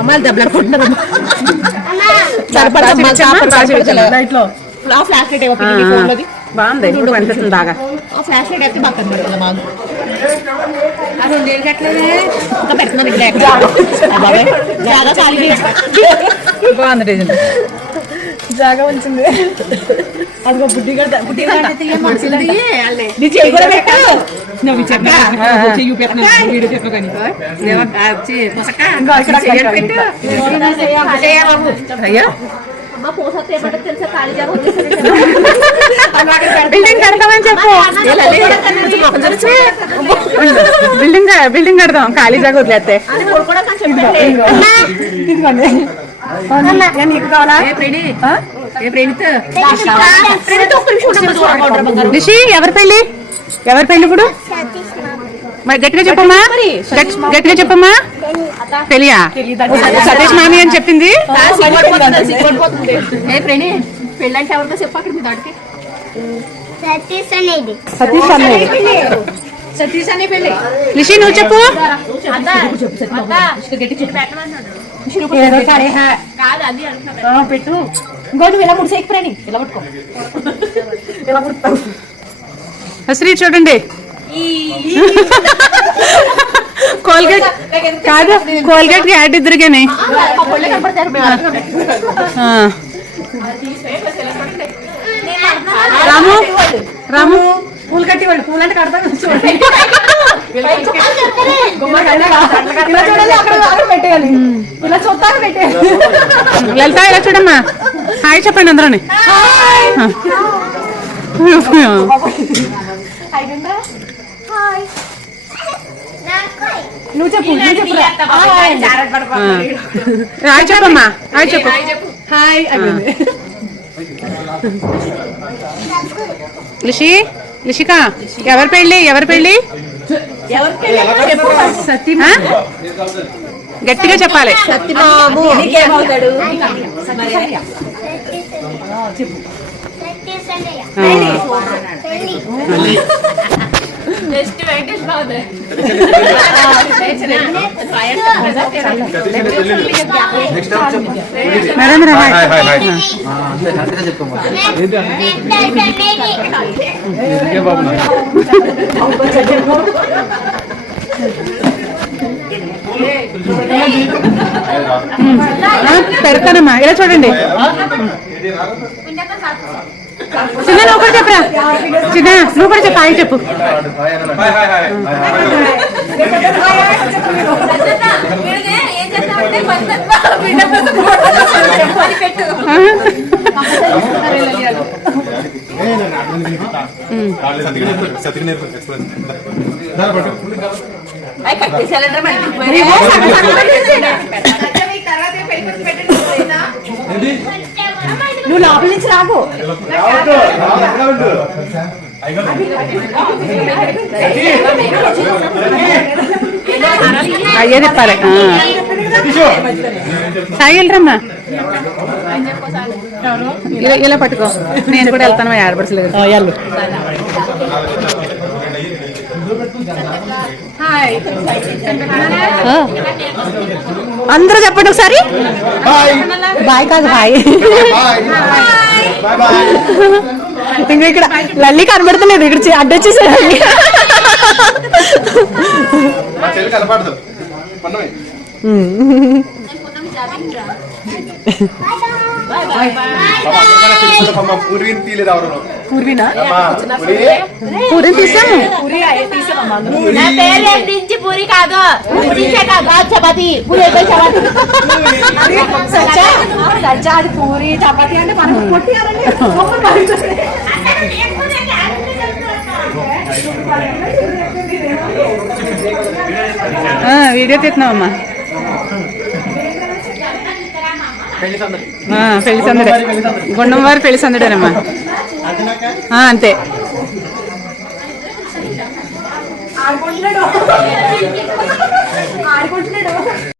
అమ్మాయిలు దెబ్బలాడుకుంటున్నారు. Flash light బాగుంది. ఇప్పుడు కనిపిస్తుంది బాగా. ఫ్లాష్ లైట్ అయితే బాగా కనబడుతుంది. బాగా ఇంకా పెడుతున్నాను. జాగా ఖాళీ బాగుంది. డిజైన్ జాగా ఉంచింది. అదిగో బుడ్డి అయ్యా బిల్డింగ్ కడతామని చెప్పు. బిల్డింగ్ కడదాం. ఖాళీ జాగా వదిలేస్తే రిషి ఎవరి పెళ్ళి? ఎవరి పెళ్ళి ఇప్పుడు? మరి గట్టిగా చెప్పమ్మా. గట్టిగా చెప్పమ్మా. పెళ్ళియా? సతీష్ మామి అని చెప్పింది. పెళ్ళంటే ఎవరితో చెప్పు. అక్కడ మీ దాడికి సతీష్ అనే పెళ్ళి. రిషి నువ్వు చెప్పు. పెట్టు. ఇంకోటి ఇలా ముడిసేకి ఫ్రెండ్ ఇలా పట్టుకో. ఇలా పుడతావు. శ్రీ చూడండి. కోల్గేట్ కాదు, కోల్గేట్ కి యాడ్ ఇద్దరిగానే. రాము రాము పూలు కట్టి వాళ్ళు. పూలు అంటే కడతాను. పెట్టేయాలి. ఇలా చూస్తాను పెట్టేయాలి. లలిత ఇలా చూడమ్మా. హాయ్ చెప్పండి అందరూ. నువ్వు చెప్పు. హాయ్ చెప్పమ్మా. హాయ్ చెప్పు. హాయ్. లిషిక ఎవరి పెళ్ళి? ఎవరి పెళ్ళి? గట్టిగా చెప్పాలి. పెడతానమ్మా. ఇలా చూడండి. చిన్న నువ్వు కూడా చెప్పరా. చిన్న నువ్వు కూడా చెప్పు. హాయ్ చెప్పు. నువ్వు లోపల నుంచి రాకు. అయ్యే తిప్పాలి. సాగిలరమ్మా. ఇలా పట్టుకో. నేను కూడా వెళ్తాను. ఆడపడుచులు అందరూ చెప్పండి ఒకసారి. బాయ్ కాదు హాయ్. ఇంకా ఇక్కడ లల్లి కనబడతలేదు. ఇక్కడ అడ్డొచ్చేసారు. పూర్వీని తీసాము. పూరి కాదు చపాతి. పూరి చపాతి అంటే మనం కొట్టియాలండి. వీడియో తీస్తున్నావమ్మా. పెళ్లి సందడే. గుండం వారి పెళ్లి సందడేనమ్మా. అంతే. ఆడుకుంటున్నాడు.